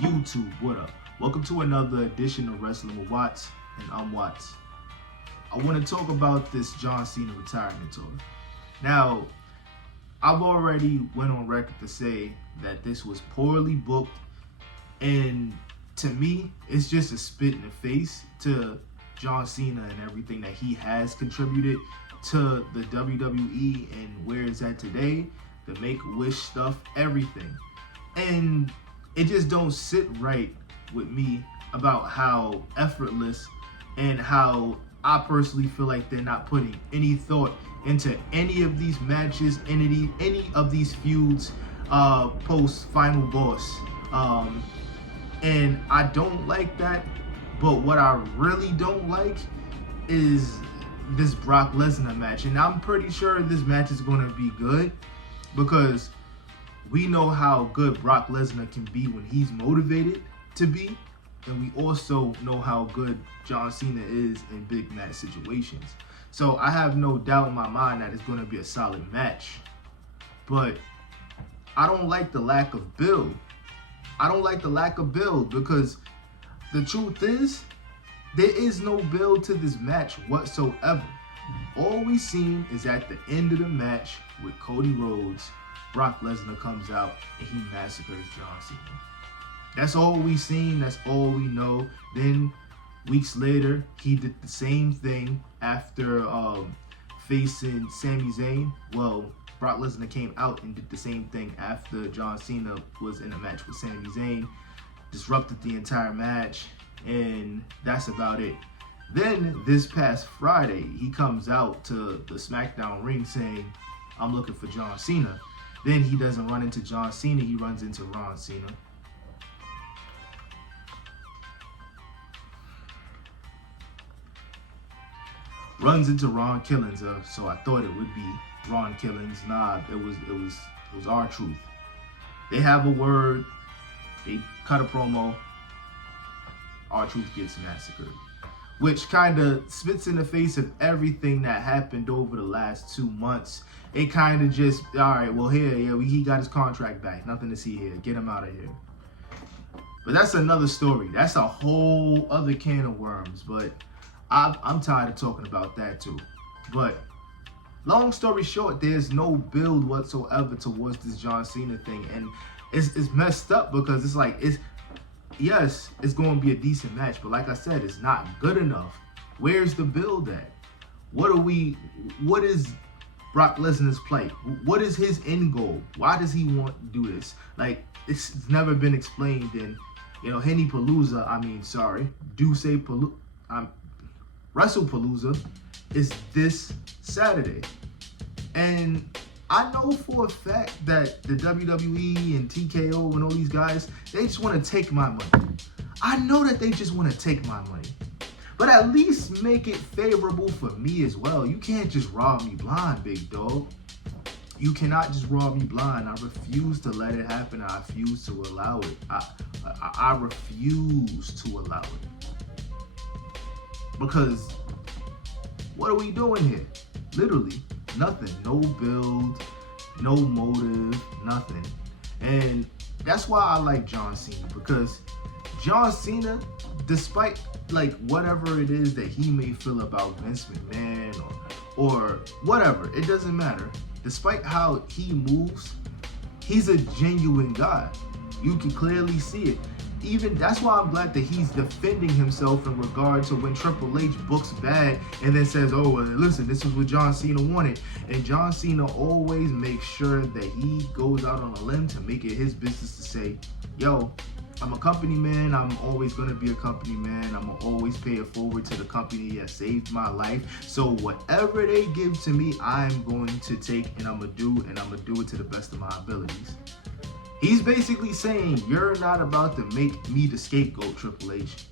YouTube, what up? Welcome to another edition of Wrestling with Watts, and I'm Watts. I want to talk about this John Cena retirement tour. Now, I've already went on record to say that this was poorly booked, and to me, it's just a spit in the face to John Cena and everything that he has contributed to the WWE and where it's at today, the Make-A-Wish stuff, everything. And it just don't sit right with me about how effortless and how I personally feel like they're not putting any thought into any of these matches, any of these feuds post Final Boss. And I don't like that, but what I really don't like is this Brock Lesnar match. And I'm pretty sure this match is going to be good because we know how good Brock Lesnar can be when he's motivated to be, and we also know how good John Cena is in big match situations. So I have no doubt in my mind that it's going to be a solid match. But I don't like the lack of build. I don't like the lack of build because the truth is, there is no build to this match whatsoever. All we seen is at the end of the match with Cody Rhodes, Brock Lesnar comes out and he massacres John Cena. That's all we seen. That's all we know. Then weeks later, he did the same thing after facing Sami Zayn. Well, Brock Lesnar came out and did the same thing after John Cena was in a match with Sami Zayn, disrupted the entire match, and that's about it. Then this past Friday, he comes out to the SmackDown ring saying, "I'm looking for John Cena." Then he doesn't run into John Cena, he runs into Ron Cena. Runs into Ron Killings, so I thought it would be Ron Killings. Nah, it was R-Truth. They have a word, they cut a promo, R-Truth gets massacred. Which kind of spits in the face of everything that happened over the last 2 months. It kind of just, all right, well, he got his contract back. Nothing to see here. Get him out of here. But that's another story. That's a whole other can of worms. But I'm tired of talking about that too. But long story short, there's no build whatsoever towards this John Cena thing. And it's messed up because it's like, yes, it's going to be a decent match. But like I said, it's not good enough. Where's the build at? What is Brock Lesnar's play? What is his end goal? Why does he want to do this? Like, it's never been explained. And, Henny Palooza, WrestlePalooza is this Saturday. And I know for a fact that the WWE and TKO and all these guys, they just want to take my money. I know that they just want to take my money. But at least make it favorable for me as well. You can't just rob me blind, big dog. You cannot just rob me blind. I refuse to let it happen. I refuse to allow it. I refuse to allow it. Because what are we doing here? Literally nothing. No build, no motive, nothing. And that's why I like John Cena, because John Cena, despite like whatever it is that he may feel about Vince McMahon or whatever, it doesn't matter. Despite how he moves, he's a genuine guy. You can clearly see it. Even that's why I'm glad that he's defending himself in regard to when Triple H books bad and then says, "Oh, well, listen, this is what John Cena wanted." And John Cena always makes sure that he goes out on a limb to make it his business to say, "Yo, I'm a company man. I'm always going to be a company man. I'm going to always pay it forward to the company that saved my life. So whatever they give to me, I'm going to take and I'm going to do, and I'm going to do it to the best of my abilities." He's basically saying, you're not about to make me the scapegoat, Triple H.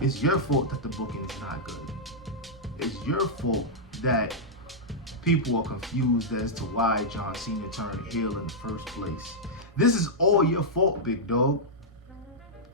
It's your fault that the booking is not good. It's your fault that people are confused as to why John Cena turned heel in the first place. This is all your fault, big dog.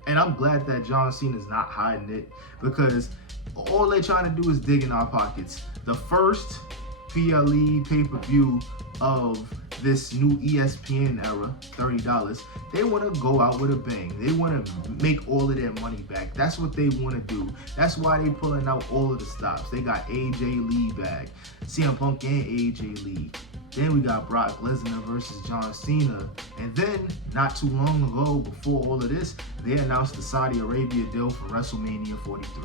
And I'm glad that John Cena's not hiding it, because all they're trying to do is dig in our pockets. The first PLE pay-per-view of this new ESPN era, $30, they want to go out with a bang. They want to make all of their money back. That's what they want to do. That's why they pulling out all of the stops. They got AJ Lee back, CM Punk and AJ Lee. Then we got Brock Lesnar versus John Cena. And then, not too long ago, before all of this, they announced the Saudi Arabia deal for WrestleMania 43.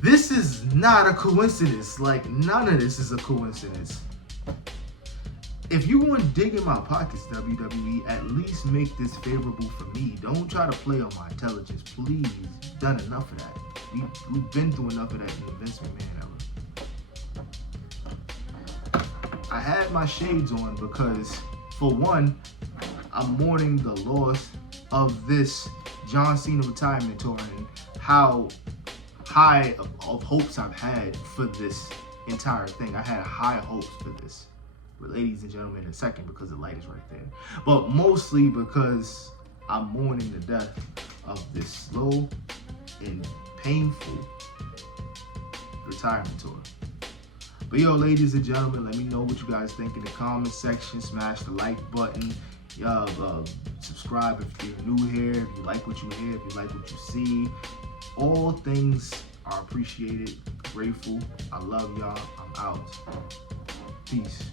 This is not a coincidence. Like, none of this is a coincidence. If you want to dig in my pockets, WWE, at least make this favorable for me. Don't try to play on my intelligence, please. You've done enough of that. We've been through enough of that in the Vince McMahon era. I had my shades on because, for one, I'm mourning the loss of this John Cena retirement tour and how high of hopes I've had for this entire thing. I had high hopes for this. Ladies and gentlemen, in a second, because the light is right there. But mostly because I'm mourning the death of this slow and painful retirement tour. But yo, ladies and gentlemen, let me know what you guys think in the comment section. Smash the like button. Subscribe if you're new here. If you like what you hear, if you like what you see. All things are appreciated. Grateful. I love y'all. I'm out. Peace.